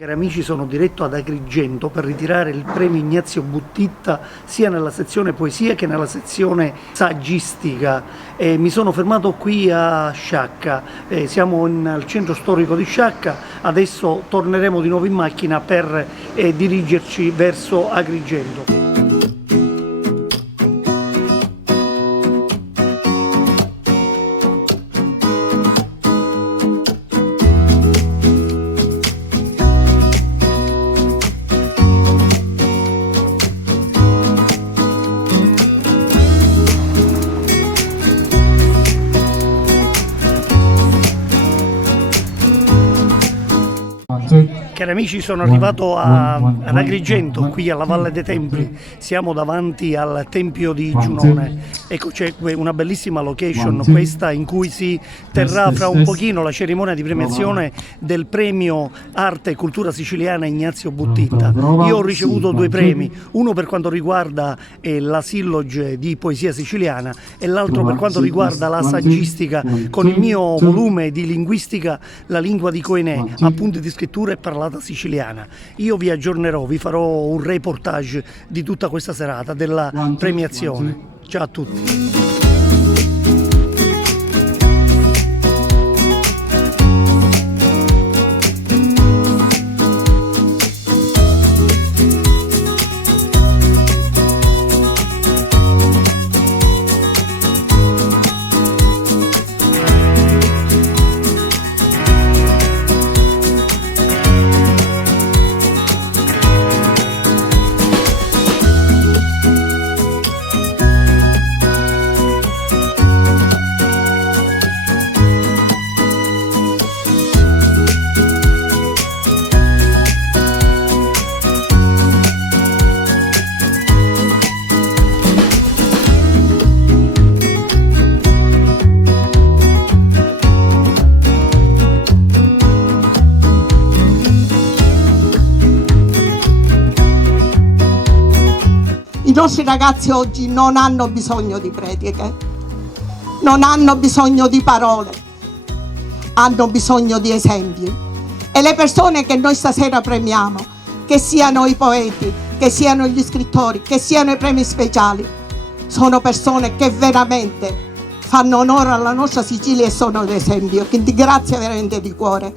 Cari amici, sono diretto ad Agrigento per ritirare il premio Ignazio Buttitta sia nella sezione poesia che nella sezione saggistica. Mi sono fermato qui a Sciacca, siamo al centro storico di Sciacca, adesso torneremo di nuovo in macchina per dirigerci verso Agrigento. Cari amici, sono arrivato ad Agrigento, qui alla Valle dei Templi, siamo davanti al Tempio di Giunone. Ecco, c'è una bellissima location questa in cui si terrà fra un pochino la cerimonia di premiazione del premio Arte e Cultura Siciliana Ignazio Buttitta. Io ho ricevuto due premi, uno per quanto riguarda la silloge di poesia siciliana e l'altro per quanto riguarda la saggistica con il mio volume di linguistica La lingua di Coenè, appunti di scrittura e parlata siciliana. Io vi aggiornerò, vi farò un reportage di tutta questa serata della premiazione. Ciao a tutti. I nostri ragazzi oggi non hanno bisogno di prediche, non hanno bisogno di parole, hanno bisogno di esempi. E le persone che noi stasera premiamo, che siano i poeti, che siano gli scrittori, che siano i premi speciali, sono persone che veramente fanno onore alla nostra Sicilia e sono d'esempio. Quindi grazie veramente di cuore.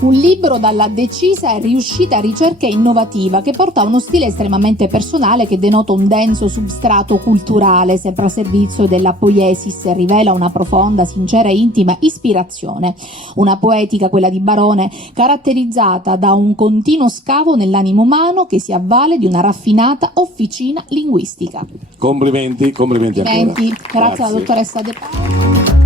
Un libro dalla decisa e riuscita ricerca innovativa che porta a uno stile estremamente personale che denota un denso substrato culturale, sempre a servizio della poiesis, e rivela una profonda, sincera e intima ispirazione. Una poetica, quella di Barone, caratterizzata da un continuo scavo nell'animo umano che si avvale di una raffinata officina linguistica. Complimenti ancora. Grazie alla dottoressa De Paolo.